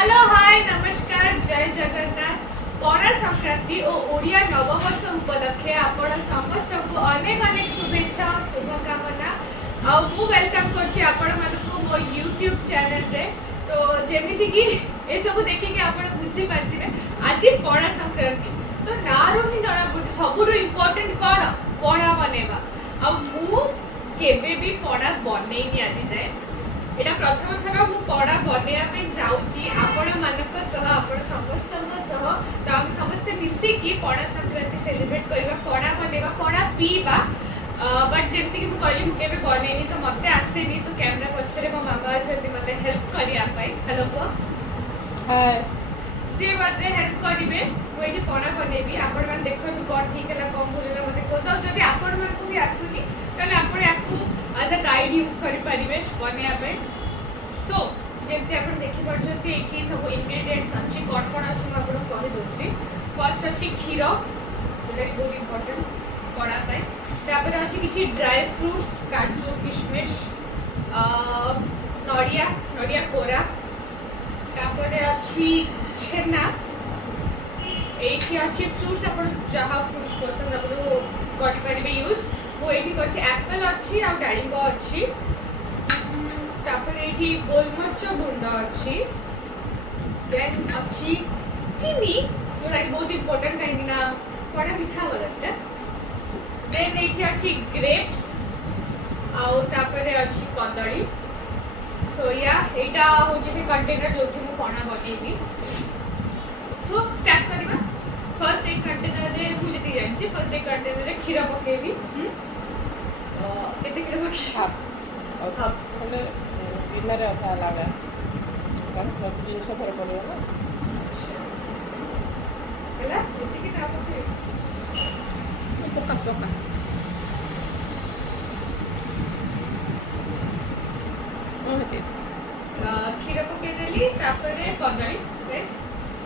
Hello hi नमस्कार जय जगन्नाथ पणा संक्रांति और ओडिया नववर्ष उपलक्षे आपण समस्त को अनेक अनेक शुभेच्छा और शुभकामना आ मु वेलकम करछि आपण मानको मो YouTube चैनल रे। तो जेमिति कि ए सब देखि कि आपण बुझी पारथिबे आज पणा संक्रांति तो नारो ही जणा बुझी सबुरो इम्पोर्टेंट कोन पणा बनेबा आ मु केबे भी पणा बनेनी आज जाए एटा प्रथम थर मु पणा बनेया पे जाउची आपण मानक सह आपण समस्त सह तो हम समस्त मिसी की पणा संक्रांति सेलिब्रेट करबा पणा बनेबा पणा पीबा बट जेमति कि मु कहली मु केबे बनेनी तो मते आसेनी तो कैमरा पछरे मो मामा अछती मते हेल्प करिया पाई हेलो को हाय से मते हेल्प करिवे मु एठी पणा बनेबी आपण मान देखो तो कोन ठीक है कम भूलना मते को तो जदी आपण मान को भी आसुनी तने आपण याकू एज अ गाइड यूज करि परिबे बनेया पे सो जेमति आपण देखि परछथि एठी सब इंग्रेडिएंट्स अछि कोन अछि म आपण कहि दोछि फर्स्ट अछि क्षीर वेरी बहुत इंपोर्टेंट पड़ा पाए तापर अछि किछि ड्राई फ्रूट्स काजू किशमिश नडिया नडिया कोरा तापर अछि छेना एठी अछि फ्रूट्स आपण जहा फ्रूट्स पसंद आपण करि परिबे यूज वो एठी अछि एप्पल अछि आ डाळिंब अछि तापर एठी गोलमरिच गुंड अछि देन अछि चीनी जो लाइक बहुत इंपोर्टेंट काहे ना बड़ा मीठा बनता देन एठी अछि ग्रेप्स आउ तापर अछि कदली सोया एटा होची से कंटेनर जोठी मु पणा बनेबी सो स्टार्ट करबा फर्स्ट एक कंटेनर रे मु जति जानछि फर्स्ट एक कंटेनर रे खीर पकेबी केते खीर पकेबी हाफ माने गिनरे अथा लागा कारण सब जिनिस पर पड़ियो ना ହେଲା ଏତିକି ତାପରେ पक्का पक्का ओते କ୍ଷୀର ପକେଇଦେଲି ତାପରେ କଦଳୀ ରାଇଟ୍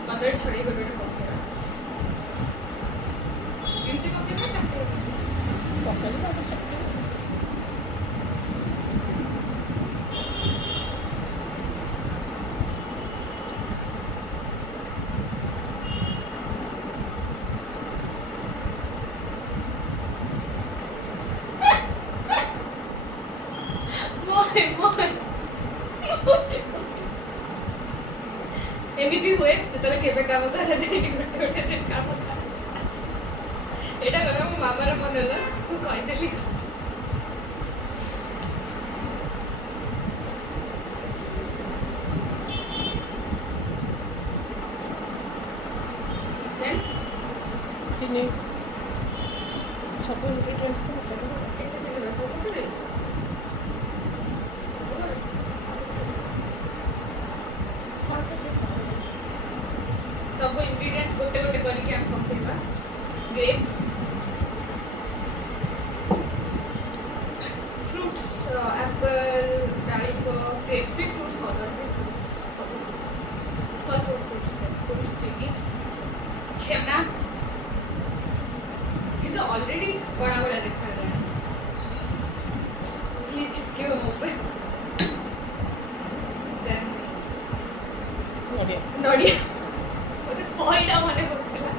କଦଳୀ ଛଡ଼େଇ ଗୋଟେ ପକେଇବା ଏମିତି ପକେଇବା ତାପରେ पक्का ना तो चटनी ଏମିତି ହୁଏ ଯେତେବେଳେ କେବେ କାମ କରାଯାଏନି ଗୋଟେ ଗୋଟେ ଦିନ କାମ ଏଇଟା ଗଲା ମୋ ମାମାର ମନେ ହେଲା ମୁଁ କହିଦେଲି चीनी सब इंग्रेडिएंट्स तो पता କେତେ ଚିନି ସବୁ ପକେଇଦେବି सब इंग्रेडिएंट्स गोटे गोटे करके हम पकेबा ग्रेप्स फ्रूट्स एप्पल डाळिंब ग्रेप्स भी फ्रूट्स कलर भी फ्रूट्स सब फ्रूट्स फर्स्ट फ्रूट्स चीनी छेना ये तो ऑलरेडी बड़ा बड़ा दिखा रहा है ये चिपके हो ऊपर देन नडिया नडिया मते कोइडा मने पड़ला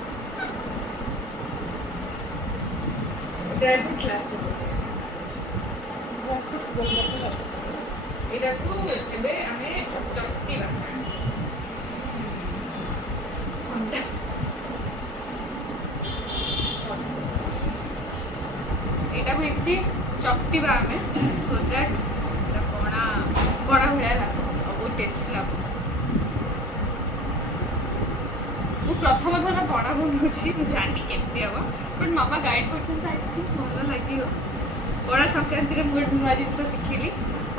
dry fruits last dry fruits बोलने तो लास्ट एटा को एबे हमें चटकीबा ठंडा एटा को इतनी चटकीबा हमें सो दैट द कोणा बड़ा भला लागो बहुत टेस्टी लागो मु प्रथम थर पणा बनाऊँगी मुझे जानी केमती हम बट मामा गाइड कर आई थिंक भल लगे पणा संक्रांति में मुझे नुआ जिन शिखिली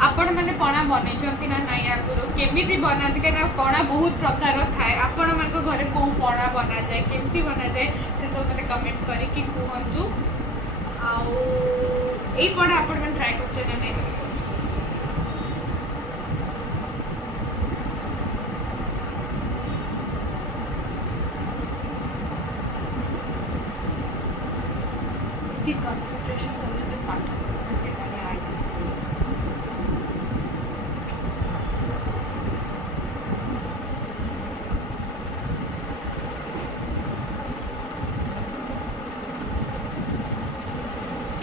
आपण मैंने पणा बनई ना नाई आगुरी केमी बनाती कहीं पणा बहुत प्रकार थाए आपण मान घरे कौ पणा बना जाए केमती बना जाए से सब मतलब कमेंट करके कहतु आई पणा आपण मैंने ट्राए कर concentration सहित पाठ करते ताले आईटी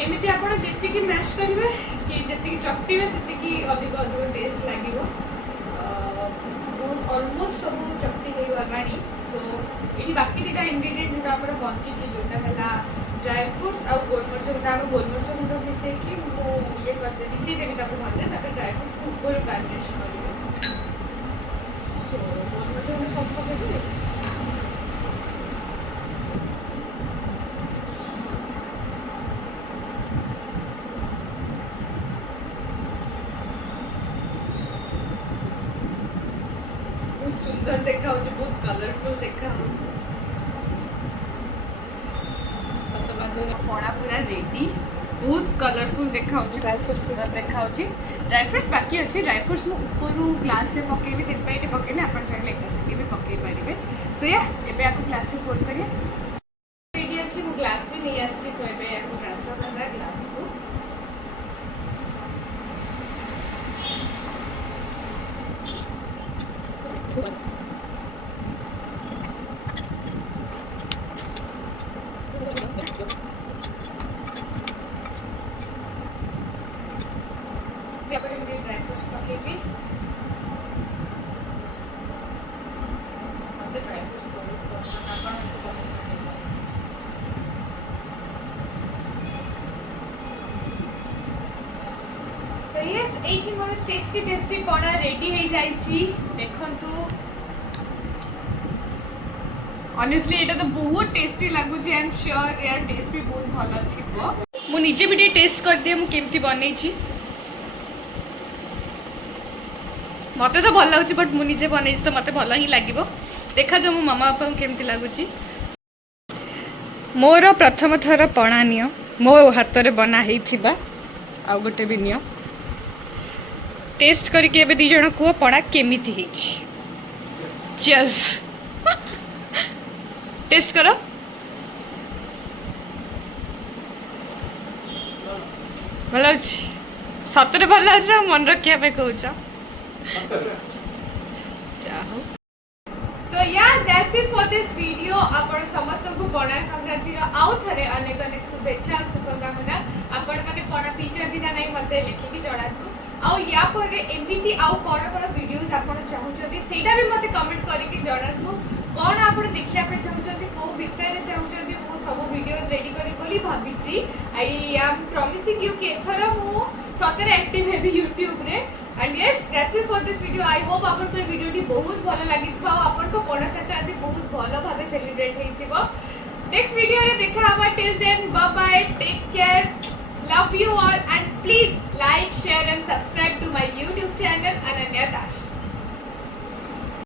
एमती आप जी मैश करेंगे कि जी चकटे से अधिक अधिक टेस्ट लगे अलमोस्ट सब चकटी हो गला सो ये बाकी दुटा इंग्रेडिएंट जो आप बची जोटा है ड्राई फ्रुट्स आ गोलमरिच गुटा गोलमरिच गुंड मिसेकी ये करदे मिसेदेवी भले ड्राई फ्रुट्स को ऊपर गार्निश करेंगे सो गोलमरिच गुंड सब पकड़ सुंदर देखा बहुत कलरफुल देखा पड़ा पूरा रेडी बहुत कलरफुल देखा सुंदर देखा ड्राई फ्रुट्स बाकी अच्छे ड्राई फ्रुट्स मुझे ऊपर ग्लास में पकेबी से पकेबी आप चाहिए एक संगे भी पकई पारे सो या एबे आपको ग्लास में पोर करिए रेडी अच्छे मुझे ग्लास भी नहीं आसी तो एबे आपको ट्रांसफर करना ग्लास को ड्राई फ्रुट्स पकेबी ड्राई फ्रुट्स बहुत पसंद आपको पसंद सो यस एठी मोर टेस्टी टेस्टी पड़ा रेडी हो जाइछि देखंतु ऑनेस्टली एटा तो बहुत टेस्टी लागु जे आई एम श्योर यार टेस्ट भी बहुत भलो थिबो मु निजे भी टेस्ट कर दिए मु केमती बनै छी मत तो भल लगे बट मुझे बनई तो मत भल ही लगे देखा जो मो मामा बापा केमती लगुच मोर प्रथम थर पणा नियो मो हाथ में बना आ गोटे भी नियो टेस्ट करके दी जन कह पणा केमिति चीज टेस्ट कर भल सतरे भल अच्छे मन रखा कहूच So yeah, that's it for this video. आपण समस्त को पणा संक्रांति आउ थरे अनेक अनेक शुभेच्छा शुभकामना आपण माने पणा पिक्चर दिना नहीं मते लिखि जणातु आउ या पर एमबीटी आउ कोन कोन वीडियोस आपण चाहू जदी सेटा भी मते कमेंट करिकि जणातु कोन आपण देखिया पे चाहू जदी को विषय रे चाहू जदी मो सब वीडियोस रेडी करी बोली भाबिची आई एम प्रॉमिसिंग यू कि एथरा मो सतरे एक्टिव हेबी YouTube रे and yes that's it for this video I hope आपन को वीडियो टी बहुत भलो लागिथबा आपन को पणा संक्रांति बहुत भलो भाबे सेलिब्रेट हेतिबो नेक्स्ट वीडियो रे देखा हवा till then bye bye take care love you all and please like share and subscribe to my YouTube channel Ananya Das.